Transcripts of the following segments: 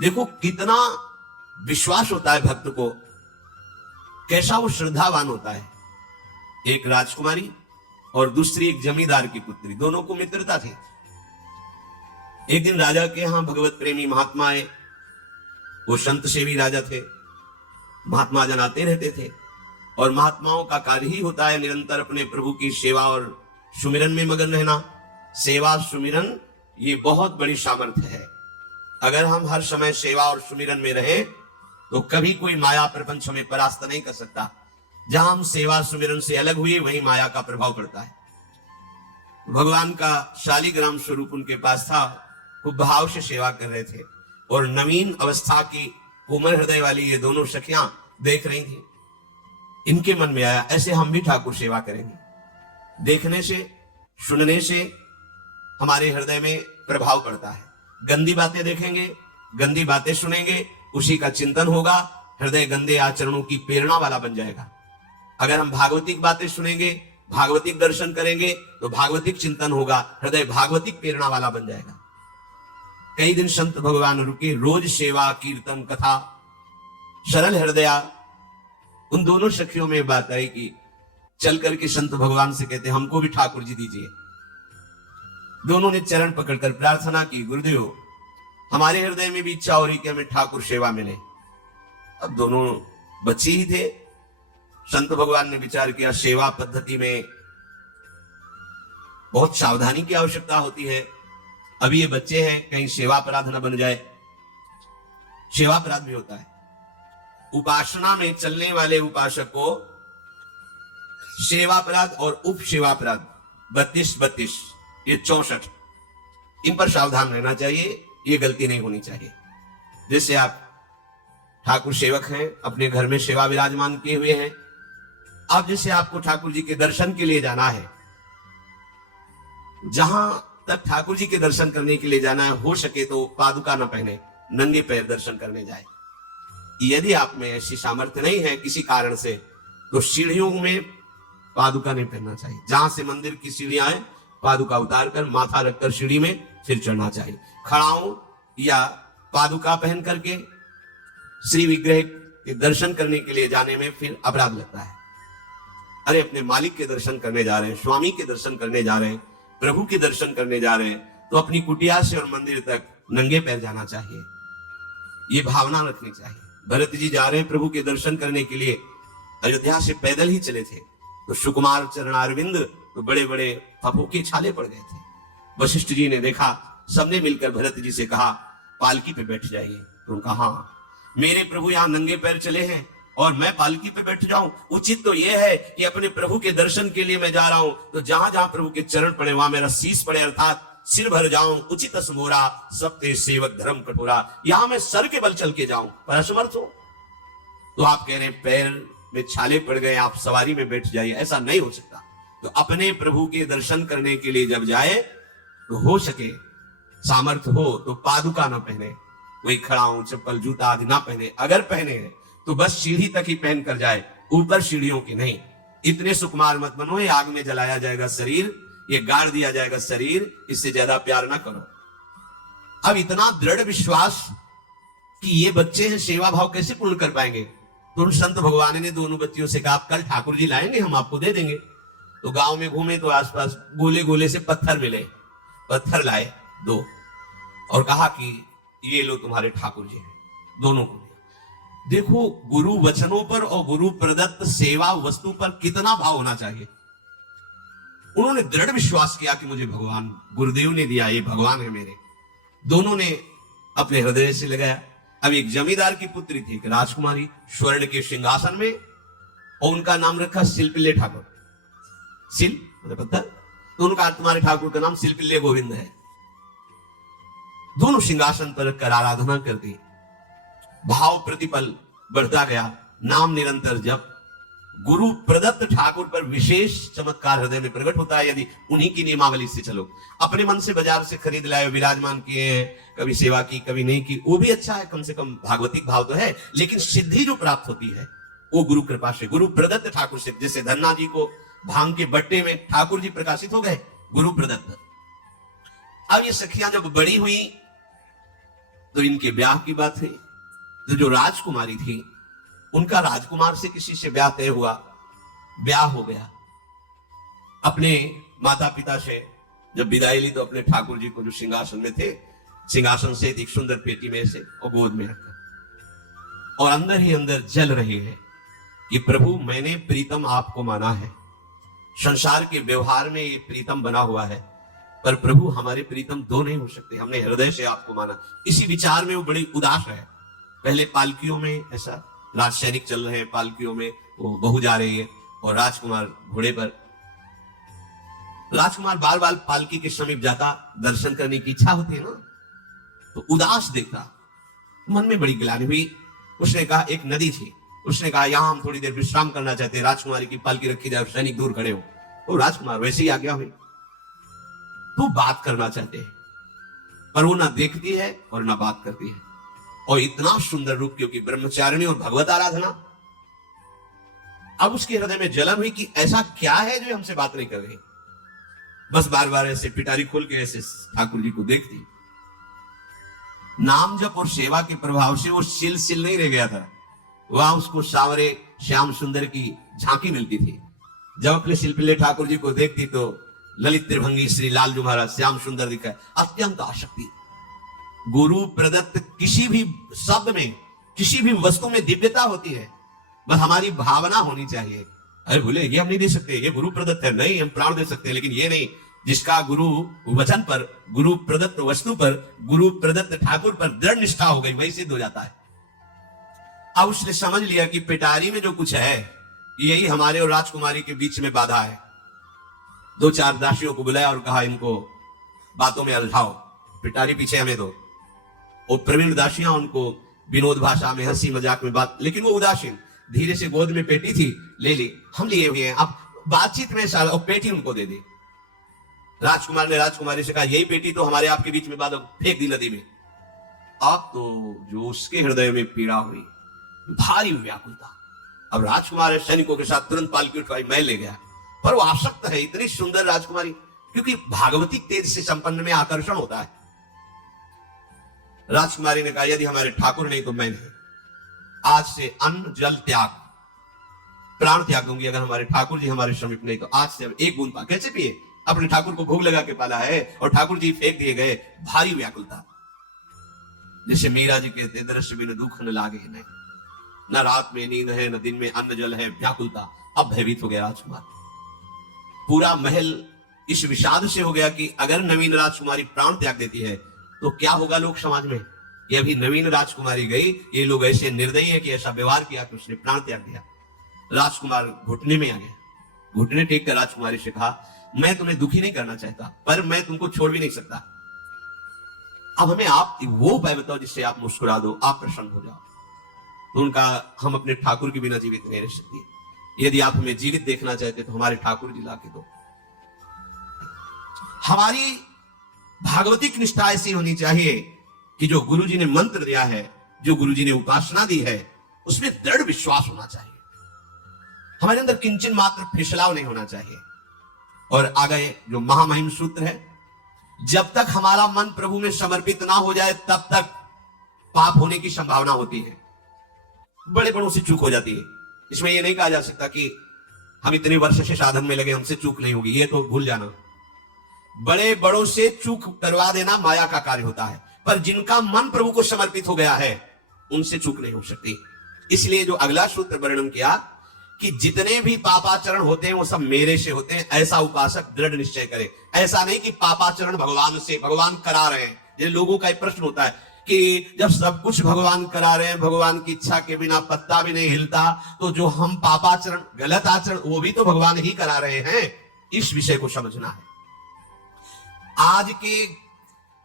देखो कितना विश्वास होता है भक्त को, कैसा वो श्रद्धावान होता है। एक राजकुमारी और दूसरी एक जमींदार की पुत्री, दोनों को मित्रता थी। एक दिन राजा के यहां भगवत प्रेमी महात्मा आए। वो संत सेवी राजा थे, महात्मा जन आते रहते थे और महात्माओं का कार्य ही होता है निरंतर अपने प्रभु की सेवा और सुमिरन में मगन रहना। सेवा सुमिरन ये बहुत बड़ी सामर्थ्य है। अगर हम हर समय सेवा और सुमिरन में रहे तो कभी कोई माया प्रपंच हमें परास्त नहीं कर सकता। जहां हम सेवा सुमिरन से अलग हुए वहीं माया का प्रभाव पड़ता है। भगवान का शालिग्राम स्वरूप उनके पास था, खूब भाव से सेवा कर रहे थे और नवीन अवस्था की कोमल हृदय वाली ये दोनों सखियां देख रही थी। इनके मन में आया ऐसे हम भी ठाकुर सेवा करेंगे। देखने से सुनने से हमारे हृदय में प्रभाव पड़ता है। गंदी बातें देखेंगे, गंदी बातें सुनेंगे, उसी का चिंतन होगा, हृदय गंदे आचरणों की प्रेरणा वाला बन जाएगा। अगर हम भागवतिक बातें सुनेंगे, भागवतिक दर्शन करेंगे तो भागवतिक चिंतन होगा, हृदय भागवतिक प्रेरणा वाला बन जाएगा। कई दिन संत भगवान रुके, रोज सेवा कीर्तन कथा, सरल हृदया। उन दोनों सखियों में बात आई कि चल करके संत भगवान से कहते हमको भी ठाकुर जी दीजिए। दोनों ने चरण पकड़कर प्रार्थना की, गुरुदेव हमारे हृदय में भी इच्छा हो रही कि हमें ठाकुर सेवा मिले। अब दोनों बच्चे ही थे। संत भगवान ने विचार किया सेवा पद्धति में बहुत सावधानी की आवश्यकता होती है। अभी ये बच्चे हैं, कहीं सेवा अपराध न बन जाए। सेवा अपराध भी होता है। उपासना में चलने वाले उपासक को सेवा अपराध और उप सेवा अपराध 32 ये 64, इन पर सावधान रहना चाहिए। ये गलती नहीं होनी चाहिए। जैसे आप ठाकुर सेवक हैं, अपने घर में सेवा विराजमान किए हुए हैं। अब जैसे आपको ठाकुर जी के दर्शन के लिए जाना है, जहां तक ठाकुर जी के दर्शन करने के लिए जाना है, हो सके तो पादुका न पहने, नंगे पैर दर्शन करने जाए। यदि आप में ऐसी सामर्थ्य नहीं है किसी कारण से, तो सीढ़ियों में पादुका नहीं पहनना चाहिए। जहां से मंदिर की सीढ़ियां हैं, पादुका उतार कर माथा रखकर सीढ़ी में फिर चढ़ना चाहिए। खड़ाओं या पादुका पहन करके श्री विग्रह के दर्शन करने के लिए जाने में फिर अपराध लगता है। अरे अपने मालिक के दर्शन करने जा रहे हैं, स्वामी के दर्शन करने जा रहे हैं, प्रभु के दर्शन करने जा रहे हैं, तो अपनी कुटिया से और मंदिर तक नंगे पैर जाना चाहिए। ये भावना रखनी चाहिए। भरत जी जा रहे हैं प्रभु के दर्शन करने के लिए, अयोध्या से पैदल ही चले थे, तो सुकुमार चरणारविंद तो बड़े बड़े फफों के छाले पड़ गए थे। वशिष्ठ जी ने देखा, सबने मिलकर भरत जी से कहा पालकी पे बैठ जाइए। तो उनका हाँ, मेरे प्रभु यहाँ नंगे पैर चले हैं और मैं पालकी पे बैठ जाऊं? उचित तो यह है कि अपने प्रभु के दर्शन के लिए मैं जा रहा हूं, तो जहां जहां प्रभु के चरण पड़े वहां मेरा शीश पड़े, अर्थात सिर भर जाऊं। उचित समोरा सबते सेवक धर्म कठोरा, यहां मैं सर के बल चल के जाऊं, पर असमर्थ हूं। तो आप कह रहे हैं पैर में छाले पड़ गए, आप सवारी में बैठ जाइए, ऐसा नहीं हो सकता। तो अपने प्रभु के दर्शन करने के लिए जब जाए तो हो सके सामर्थ्य हो तो पादुका न पहने, कोई खड़ाऊं चप्पल जूता आदि ना पहने। अगर पहने हैं तो बस सीढ़ी तक ही पहन कर जाए, ऊपर सीढ़ियों की नहीं। इतने सुकुमार मत बनो, ये आग में जलाया जाएगा शरीर, ये गाड़ दिया जाएगा शरीर, इससे ज्यादा प्यार ना करो। अब इतना दृढ़ विश्वास कि ये बच्चे हैं, सेवा भाव कैसे पूर्ण कर पाएंगे? तो उन संत भगवान ने दोनों बच्चियों से कहा कल ठाकुर जी लाएंगे, हम आपको दे देंगे। तो गांव में घूमे तो आसपास गोले गोले से पत्थर मिले, पत्थर लाए 2 और कहा कि ये लो तुम्हारे ठाकुर जी हैं। दोनों को देखो, गुरु वचनों पर और गुरु प्रदत्त सेवा वस्तु पर कितना भाव होना चाहिए। उन्होंने दृढ़ विश्वास किया कि मुझे भगवान गुरुदेव ने दिया, ये भगवान है मेरे। दोनों ने अपने हृदय से लगाया। अब एक जमींदार की पुत्री थी, एक राजकुमारी, स्वर्ण के सिंहासन में, और उनका नाम रखा शिल्पिल्ले ठाकुर। शिल मतलब पत्थर, तो उनका तुम्हारे ठाकुर का नाम शिल्पिल्ले गोविंद है। दोनों सिंहासन पर रखकर आराधना करती, भाव प्रतिपल बढ़ता गया, नाम निरंतर जप। गुरु प्रदत्त ठाकुर पर विशेष चमत्कार हृदय में प्रकट होता है यदि उन्हीं की नियमावली से चलो। अपने मन से बाजार से खरीद लाए, विराजमान किए हैं, कभी सेवा की कभी नहीं की, वो भी अच्छा है, कम से कम भागवतिक भाव तो है। लेकिन सिद्धि जो प्राप्त होती है वो गुरु कृपा से, गुरु प्रदत्त ठाकुर से। जैसे धन्ना जी को भांग के बट्टे में ठाकुर जी प्रकाशित हो गए, गुरु प्रदत्त। अब ये सखियां जब बड़ी हुई तो इनके ब्याह की बात हुई। तो जो राजकुमारी थी उनका राजकुमार से किसी से ब्याह तय हुआ, ब्याह हो गया। अपने माता पिता से जब विदाई ली तो अपने ठाकुर जी को जो सिंहासन में थे, सिंहासन से एक सुंदर पेटी में से और गोद में रखा, और अंदर ही अंदर जल रही है कि प्रभु मैंने प्रीतम आपको माना है, संसार के व्यवहार में ये प्रीतम बना हुआ है, पर प्रभु हमारे प्रीतम दो नहीं हो सकते, हमने हृदय से आपको माना। इसी विचार में वो बड़ी उदास है। पहले पालकियों में ऐसा राज सैनिक चल रहे हैं, पालकियों में वो बहू जा रही है और राजकुमार घोड़े पर। राजकुमार बार बार पालकी के समीप जाता, दर्शन करने की इच्छा होती है ना, तो उदास देखता, मन में बड़ी ग्लानि हुई। उसने कहा एक नदी थी, उसने कहा यहां हम थोड़ी देर विश्राम करना चाहते हैं, राजकुमारी की पालकी रखी जाए, सैनिक दूर खड़े हो। तो राजकुमार वैसे ही आज्ञा हुई। तो बात करना चाहते हैं पर वो ना देखती है और ना बात करती है, और इतना सुंदर रूप, क्योंकि ब्रह्मचारिणी और भगवत आराधना। अब उसके हृदय में जलन हुई कि ऐसा क्या है जो हमसे बात नहीं कर रही। बस बार बार ऐसे पिटारी खोल के ऐसे ठाकुर जी को देखती। नाम जप और सेवा के प्रभाव से वो सिल नहीं रह गया था, वहां उसको सावरे श्याम सुंदर की झांकी मिलती थी। जब अपने शिल्पिले ठाकुर जी को देखती तो ललित त्रिभंगी श्री लालजू महाराज श्याम सुंदर दिखा, अत्यंत आसक्ति। गुरु प्रदत्त किसी भी शब्द में, किसी भी वस्तु में दिव्यता होती है, बस हमारी भावना होनी चाहिए। अरे बोले ये हम नहीं दे सकते, ये गुरु प्रदत्त है, नहीं हम प्राण दे सकते, लेकिन ये नहीं। जिसका गुरु वचन पर, गुरु प्रदत्त वस्तु पर, गुरु प्रदत्त ठाकुर पर दृढ़ निष्ठा हो गई, वही सिद्ध हो जाता है। अब उसने समझ लिया कि पिटारी में जो कुछ है यही हमारे और राजकुमारी के बीच में बाधा है। दो चार दासियों को बुलाया और कहा इनको बातों में उलझाओ, पिटारी पीछे हमें दो। और प्रवीण दासियां उनको विनोद भाषा में, हंसी मजाक में बात, लेकिन वो उदासीन। धीरे से गोद में पेटी थी, ले ली, हम लिए हुए हैं, अब बातचीत में सारा, और पेटी उनको दे दी। राजकुमार ने राजकुमारी से कहा यही पेटी तो हमारे आपके बीच में बात, फेंक दी नदी में। अब तो जो उसके हृदय में पीड़ा हुई, भारी व्याकुलता। अब राजकुमार सैनिकों के साथ तुरंत पालकी उठवाई, मैं ले गया, पर वो आसक्त है, इतनी सुंदर राजकुमारी, क्योंकि भागवती तेज से संपन्न में आकर्षण होता है। राजकुमारी ने कहा यदि हमारे ठाकुर नहीं तो मैं नहीं, आज से अन्न जल त्याग, प्राण त्याग दूंगी अगर हमारे ठाकुर जी हमारे समीप नहीं तो। आज से अब एक बूंद पा, कैसे पिए, अपने ठाकुर को भोग लगा के पाला है और ठाकुर जी फेंक दिए गए। भारी व्याकुलता, जैसे मीरा जी कहते दृश्य बिन दुख न लागे नहीं, न रात में नींद है न दिन में अन्न जल है, व्याकुलता। अब भयभीत हो गया राजकुमार। पूरा महल इस विषाद से हो गया कि अगर नवीन राजकुमारी प्राण त्याग देती है तो क्या होगा लोक समाज में। ये अभी नवीन राजकुमारी गई, ये लोग ऐसे निर्दयी है कि ऐसा व्यवहार किया कि उसने प्राण त्याग दिया। राजकुमार घुटने में आ गया, घुटने टेक कर राजकुमारी से कहा मैं तुम्हें दुखी नहीं करना चाहता, पर मैं तुमको छोड़ भी नहीं सकता। अब हमें आप वो उपाय बताओ जिससे आप मुस्कुरा दो, आप प्रसन्न हो जाओ। तो उनका हम अपने ठाकुर के बिना जीवित नहीं रह सकते, यदि आप हमें जीवित देखना चाहते तो हमारे ठाकुर जी ला के दो। हमारी भागवतिक निष्ठा ऐसी होनी चाहिए कि जो गुरु जी ने मंत्र दिया है, जो गुरु जी ने उपासना दी है, उसमें दृढ़ विश्वास होना चाहिए। हमारे अंदर किंचन मात्र फिसलाव नहीं होना चाहिए। और आगे जो महामहिम सूत्र है, जब तक हमारा मन प्रभु में समर्पित ना हो जाए तब तक पाप होने की संभावना होती है, बड़े बड़ों से चूक हो जाती है। इसमें यह नहीं कहा जा सकता कि हम इतने वर्ष से साधन में लगे हमसे चूक नहीं होगी, ये तो भूल जाना। बड़े बड़ों से चूक करवा देना माया का कार्य होता है, पर जिनका मन प्रभु को समर्पित हो गया है उनसे चूक नहीं हो सकती। इसलिए जो अगला सूत्र वर्णन किया कि जितने भी पापाचरण होते हैं वो सब मेरे से होते हैं, ऐसा उपासक दृढ़ निश्चय करे। ऐसा नहीं कि पापाचरण भगवान से, भगवान करा रहे हैं। ये लोगों का एक प्रश्न होता है कि जब सब कुछ भगवान करा रहे हैं, भगवान की इच्छा के बिना पत्ता भी नहीं हिलता, तो जो हम पापाचरण, गलत आचरण, वो भी तो भगवान ही करा रहे हैं। इस विषय को समझना है। आज के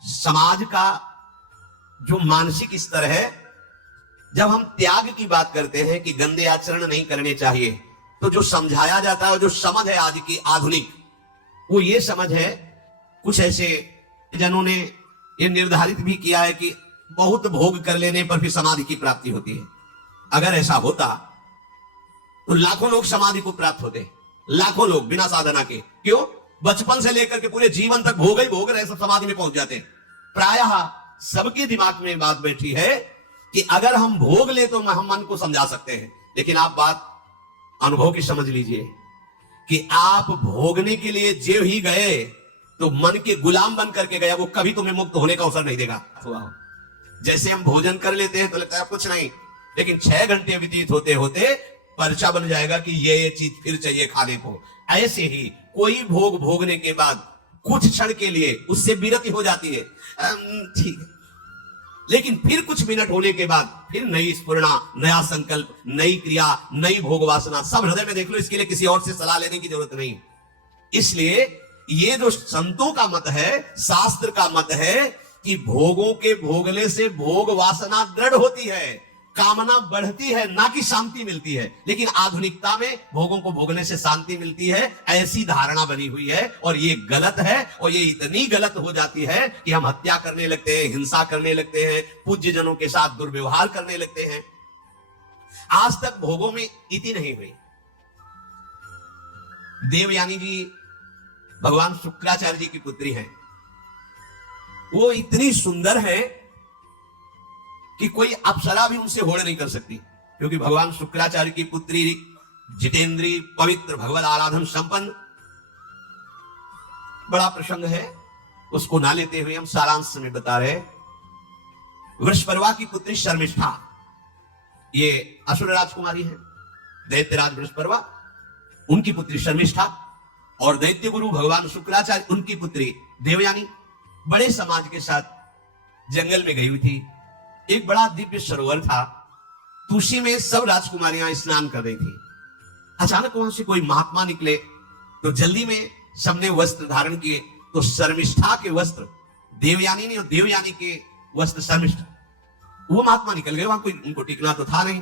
समाज का जो मानसिक स्तर है, जब हम त्याग की बात करते हैं कि गंदे आचरण नहीं करने चाहिए, तो जो समझाया जाता है, जो समझ है आज की आधुनिक, वो ये समझ है, कुछ ऐसे जनों ने ये निर्धारित भी किया है कि बहुत भोग कर लेने पर भी समाधि की प्राप्ति होती है। अगर ऐसा होता तो लाखों लोग समाधि को प्राप्त होते, लाखों लोग बिना साधना के। क्यों? बचपन से लेकर के पूरे जीवन तक भोग ही भोग रहे, सब समाधि में पहुंच जाते। प्रायः सबके दिमाग में बात बैठी है कि अगर हम भोग ले तो हम मन को समझा सकते हैं, लेकिन आप बात अनुभव की समझ लीजिए कि आप भोगने के लिए जो ही गए तो मन के गुलाम बन करके गया, वो कभी तुम्हें मुक्त होने का अवसर नहीं देगा। जैसे हम भोजन कर लेते हैं तो लगता है कुछ नहीं, लेकिन 6 घंटे व्यतीत होते होते पर्चा बन जाएगा कि ये चीज फिर चाहिए खाने को। ऐसे ही कोई भोग भोगने के बाद कुछ क्षण के लिए उससे विरति हो जाती है, ठीक है, लेकिन फिर कुछ मिनट होने के बाद फिर नई स्फुरणा, नया संकल्प, नई क्रिया, नई भोग वासना सब हृदय में देख लो। इसके लिए किसी और से सलाह लेने की जरूरत नहीं। इसलिए ये जो संतों का मत है, शास्त्र का मत है कि भोगों के भोगने से भोग वासना दृढ़ होती है, कामना बढ़ती है, ना कि शांति मिलती है। लेकिन आधुनिकता में भोगों को भोगने से शांति मिलती है, ऐसी धारणा बनी हुई है, और ये गलत है। और ये इतनी गलत हो जाती है कि हम हत्या करने लगते हैं, हिंसा करने लगते हैं, पूज्य जनों के साथ दुर्व्यवहार करने लगते हैं। आज तक भोगों में इति नहीं हुई। देवयानी जी भगवान शुक्राचार्य जी की पुत्री हैं। वो इतनी सुंदर है कि कोई अप्सरा भी उनसे होड़ नहीं कर सकती, क्योंकि भगवान शुक्राचार्य की पुत्री जितेंद्री, पवित्र, भगवत आराधन संपन्न। बड़ा प्रसंग है, उसको ना लेते हुए हम सारांश में बता रहे। वृषपर्वा की पुत्री शर्मिष्ठा, ये असुर राजकुमारी है, दैत्यराज वृषपर्वा उनकी पुत्री शर्मिष्ठा, और दैत्य गुरु भगवान शुक्राचार्य उनकी पुत्री देवयानी बड़े समाज के साथ जंगल में गई हुई थी। एक बड़ा दिव्य सरोवर था, तुलसी में सब राजकुमारियां स्नान कर रही थी। अचानक वहां से कोई महात्मा निकले तो जल्दी में सबने वस्त्र धारण किए। तो शर्मिष्ठा के वस्त्र देवयानी ने और देवयानी के वस्त्र शर्मिष्ठा, वो महात्मा निकल गए। वहां कोई उनको टिकना तो था नहीं।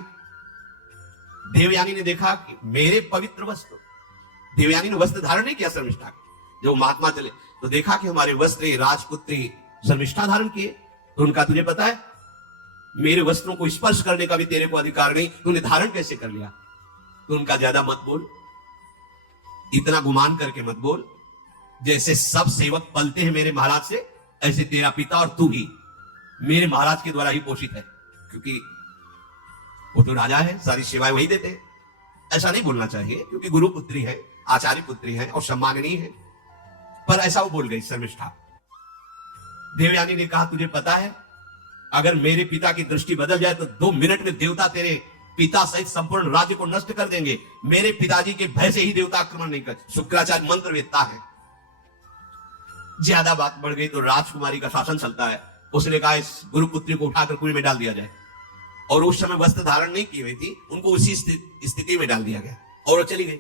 देवयानी ने देखा कि मेरे पवित्र वस्त्र, देवयानी ने वस्त्र धारण नहीं किया शर्मिष्ठा के। जो महात्मा चले तो देखा कि हमारे वस्त्र राजपुत्री शर्मिष्ठा धारण किए। तो उनका तुझे पता है मेरे वस्त्रों को स्पर्श करने का भी तेरे को अधिकार नहीं, तूने धारण कैसे कर लिया? तो उनका ज्यादा मत बोल, इतना गुमान करके मत बोल। जैसे सब सेवक पलते हैं मेरे महाराज से, ऐसे तेरा पिता और तू भी मेरे महाराज के द्वारा ही पोषित है, क्योंकि वो तो राजा है, सारी सेवाएं वही देते हैं। ऐसा नहीं बोलना चाहिए, क्योंकि गुरु पुत्री है, आचार्य पुत्री है और सम्माननीय है। पर ऐसा वो बोल गई शर्मिष्ठा। देवयानी ने कहा तुझे पता है अगर मेरे पिता की दृष्टि बदल जाए तो 2 मिनट में देवता तेरे पिता सहित संपूर्ण राज्य को नष्ट कर देंगे। मेरे पिताजी के भय से ही देवता आक्रमण नहीं कर। शुक्राचार्य मंत्र वेत्ता है। ज्यादा बात बढ़ गई तो राजकुमारी का शासन चलता है। उसने कहा इस गुरुपुत्री को उठाकर कुएं में डाल दिया जाए, और उस समय वस्त्र धारण नहीं की हुई थी, उनको उसी स्थिति में डाल दिया गया और वो चली गई।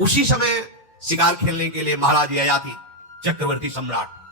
उसी समय शिकार खेलने के लिए महाराज ययाति चक्रवर्ती सम्राट